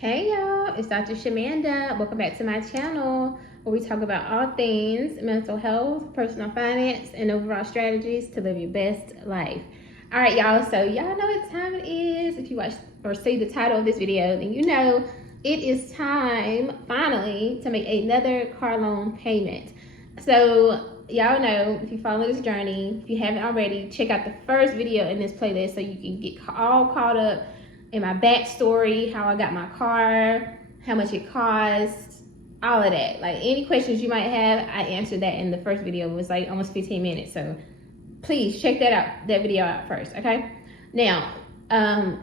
Hey y'all, it's Dr. Shamanda. Welcome back to my channel where we talk about all things mental health, personal finance, and overall strategies to live your best life. All right, y'all, so y'all know what time it is. If you watch or see the title of this video, then you know it is time finally to make another car loan payment. So y'all know, if you follow this journey, if you haven't already, check out the first video in this playlist so you can get all caught up in my backstory, how I got my car, how much it cost, all of that. Like any questions you might have, I answered that in the first video. It was like almost 15 minutes. So please check that video out first, okay? Now,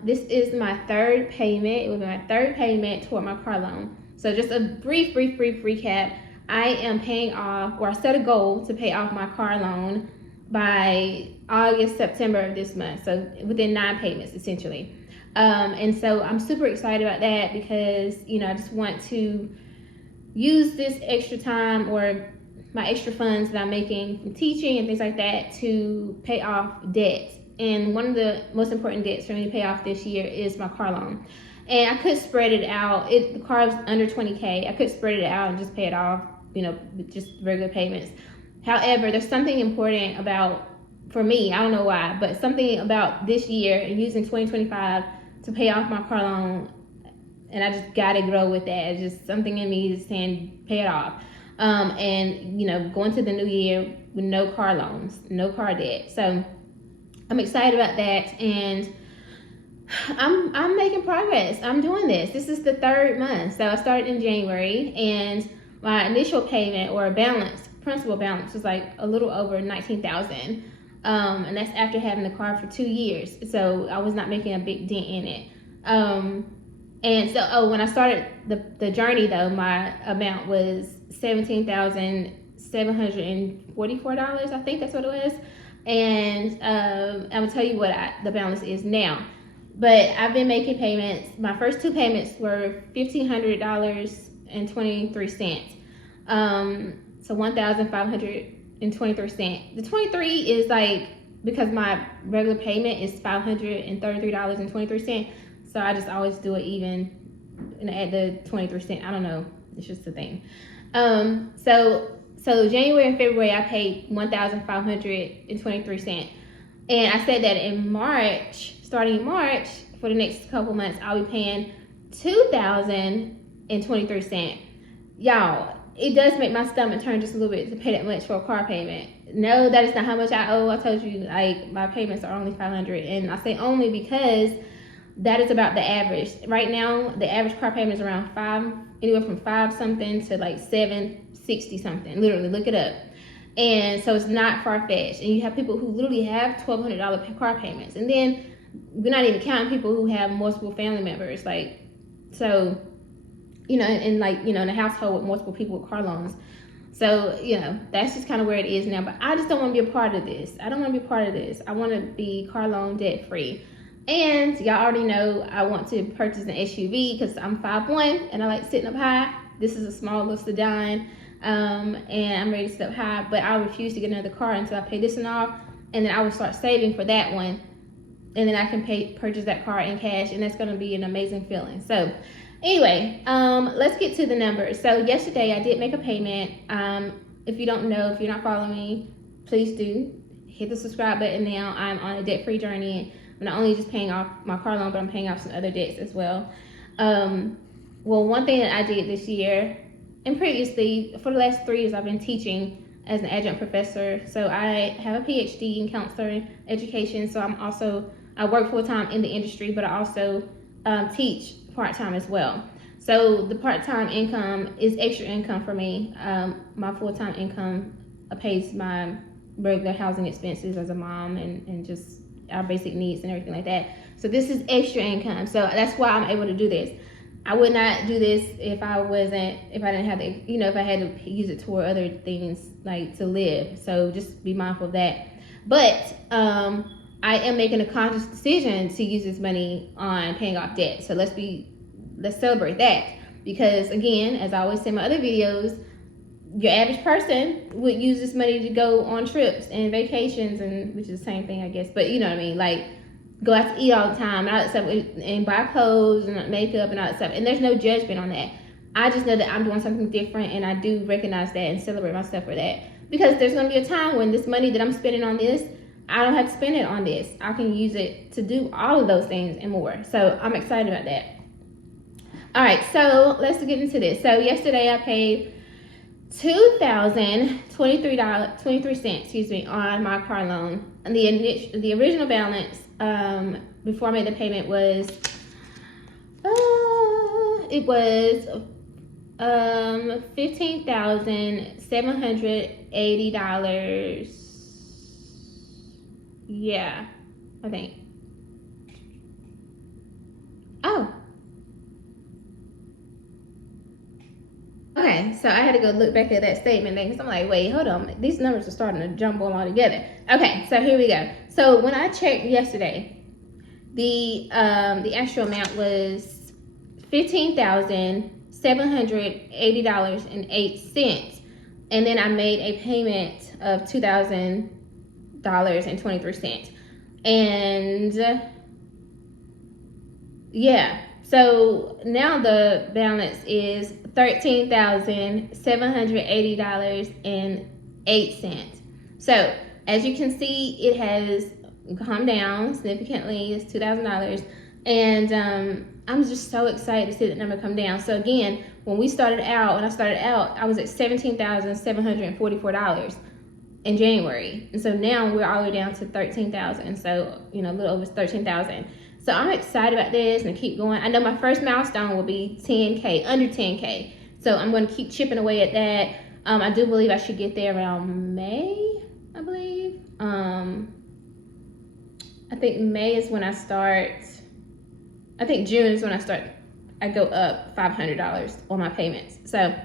this is my third payment. It will be my third payment toward my car loan. So just a brief recap. I am paying off, or I set a goal to pay off my car loan by August, September of this month. So within 9 payments, essentially. And so I'm super excited about that because, you know, I just want to use this extra time or my extra funds that I'm making from teaching and things like that to pay off debt. And one of the most important debts for me to pay off this year is my car loan. And I could spread it out. The car was under 20K. I could spread it out and just pay it off, you know, just regular payments. However, there's something important about, for me, I don't know why, but something about this year and using 2025 to pay off my car loan, and I just gotta grow with that. It's just something in me is saying pay it off. And you know, going to the new year with no car loans, no car debt. So I'm excited about that, and I'm making progress. I'm doing this. This is the 3rd month. So I started in January, and my initial payment or principal balance was like a little over $19,000. And that's after having the car for 2 years. So I was not making a big dent in it. And so, when I started the journey though, my amount was $17,744. I think that's what it was. And I'm gonna tell you what the balance is now. But I've been making payments. My first 2 payments were $1,500.23. So $1,523. The 23 is like, because my regular payment is $533.23. So I just always do it even and add the 23 cents. I don't know. It's just a thing. So January and February I paid $1,523. And I said that in March, starting in March, for the next couple months, I'll be paying $2,023. Y'all, it does make my stomach turn just a little bit to pay that much for a car payment. No, that is not how much I owe. I told you, like, my payments are only $500, and I say only because that is about the average. Right now, the average car payment is around anywhere from 5 something to like 760 something. Literally, look it up. And so it's not far-fetched. And you have people who literally have $1,200 car payments, and then we're not even counting people who have multiple family members. Like, so, you know, and like, you know, in a household with multiple people with car loans. So, you know, that's just kind of where it is now. But I just don't want to be a part of this. I don't want to be a part of this. I want to be car loan debt free. And y'all already know I want to purchase an SUV because I'm 5'1" and I like sitting up high. This is a small little sedan, and I'm ready to sit up high. But I refuse to get another car until I pay this one off, and then I will start saving for that one, and then I can purchase that car in cash, and that's going to be an amazing feeling. So anyway, let's get to the numbers. So yesterday I did make a payment. If you don't know, if you're not following me, please do hit the subscribe button now. I'm on a debt-free journey. I'm not only just paying off my car loan, but I'm paying off some other debts as well. Well, one thing that I did this year, and previously, for the last 3 years, I've been teaching as an adjunct professor. So I have a PhD in counseling education. So I work full-time in the industry, but I also teach part-time as well. So the part-time income is extra income for me. My full-time income pays my regular housing expenses as a mom and just our basic needs and everything like that. So this is extra income. So that's why I'm able to do this. I would not do this if I didn't have the, you know, if I had to use it toward other things like to live. So just be mindful of that. But I am making a conscious decision to use this money on paying off debt. So let's celebrate that. Because again, as I always say in my other videos, your average person would use this money to go on trips and vacations, and which is the same thing, I guess. But you know what I mean? Like, go out to eat all the time and all that stuff, and buy clothes and makeup and all that stuff. And there's no judgment on that. I just know that I'm doing something different, and I do recognize that and celebrate myself for that. Because there's going to be a time when this money that I'm spending on this, I don't have to spend it on this. I can use it to do all of those things and more. So I'm excited about that. All right, so let's get into this. So yesterday I paid $2,023, on my car loan. And the original balance before I made the payment was $15,780. Yeah, I think. Oh. Okay, so I had to go look back at that statement then, because I'm like, wait, hold on. These numbers are starting to jumble all together. Okay, so here we go. So when I checked yesterday, the actual amount was $15,780.08. And then I made a payment of $2,000.23. And yeah, so now the balance is $13,780.08. So as you can see, it has come down significantly. It's $2,000, and I'm just so excited to see that number come down. So again, when I started out, I was at $17,744 in January, and so now we're all the way down to $13,000. So a little over $13,000. So I'm excited about this and keep going. I know my first milestone will be 10K, under 10K. So I'm going to keep chipping away at that. I do believe I should get there around May, I believe. I think May is when I start. I think June is when I go up $500 on my payments. So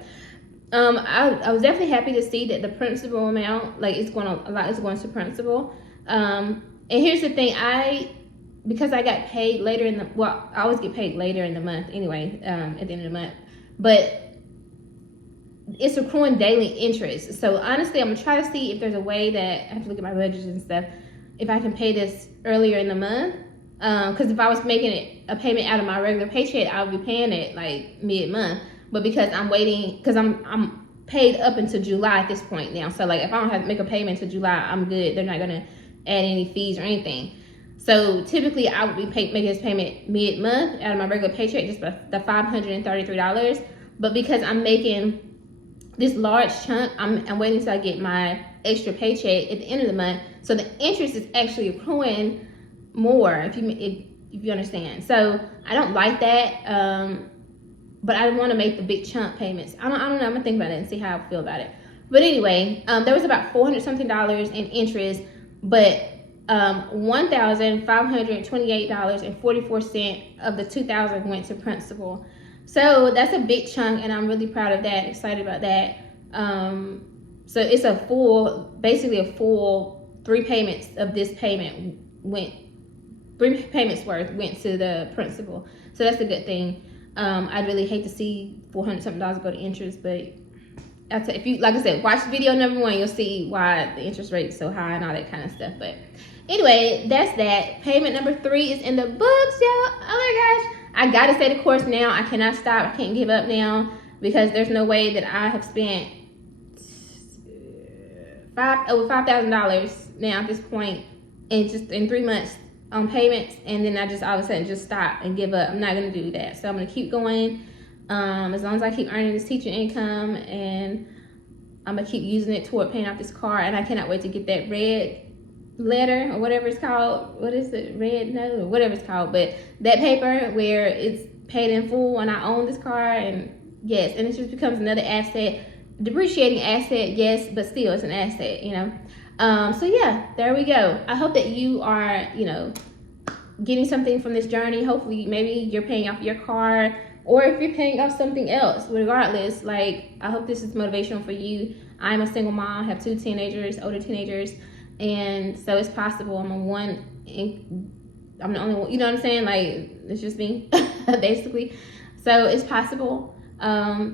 I was definitely happy to see that the principal amount, a lot is going to principal. And here's the thing, because I got paid later I always get paid later in the month anyway, at the end of the month, but it's accruing daily interest. So honestly, I'm gonna try to see if there's a way that, I have to look at my budgets and stuff, if I can pay this earlier in the month. Because if I was making a payment out of my regular paycheck, I would be paying it like mid-month. But because I'm waiting, because I'm paid up until July at this point now. So if I don't have to make a payment until July, I'm good. They're not gonna add any fees or anything. So typically I would be making this payment mid-month out of my regular paycheck, just the $533. But because I'm making this large chunk, I'm waiting until I get my extra paycheck at the end of the month. So the interest is actually accruing more, if you understand. So I don't like that, but I want to make the big chunk payments. I don't know. I'm gonna think about it and see how I feel about it. But anyway, there was about $400 something in interest, but $1,528.44 of the $2,000 went to principal. So that's a big chunk, and I'm really proud of that, excited about that. So it's basically a full 3 payments of this payment went 3 payments worth went to the principal. So that's a good thing. I'd really hate to see $400 something go to interest, but if you, like I said, watch video number 1, you'll see why the interest rate is so high and all that kind of stuff. But anyway, that's that. Payment number 3 is in the books, y'all. Oh my gosh. I gotta stay the course now. I cannot stop. I can't give up now, because there's no way that I have spent over $5,000 now at this point in 3 months on payments, and then I just all of a sudden just stop and give up. I'm not gonna do that. So I'm gonna keep going. As long as I keep earning this teaching income, and I'm gonna keep using it toward paying off this car. And I cannot wait to get that red letter or whatever it's called. What is it? Red note or whatever it's called. But that paper where it's paid in full and I own this car, and yes, and it just becomes another asset, depreciating asset, yes, but still it's an asset, So yeah, there we go. I hope that you are, getting something from this journey. Hopefully, maybe you're paying off your car, or if you're paying off something else, regardless, I hope this is motivational for you. I'm a single mom, have 2 teenagers, older teenagers, and so it's possible. I'm the only one, you know what I'm saying? It's just me, basically. So it's possible.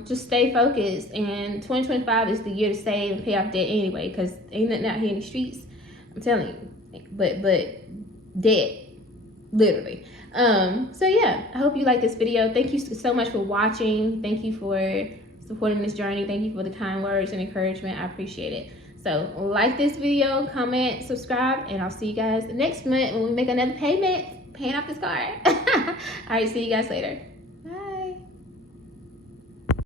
Just stay focused, and 2025 is the year to save and pay off debt anyway, because ain't nothing out here in the streets, I'm telling you, but debt. literally. So yeah, I hope you like this video. Thank you so much for watching. Thank you for supporting this journey. Thank you for the kind words and encouragement. I appreciate it. So like this video, comment, subscribe, and I'll see you guys next month when we make another payment, paying off this car. All right, see you guys later.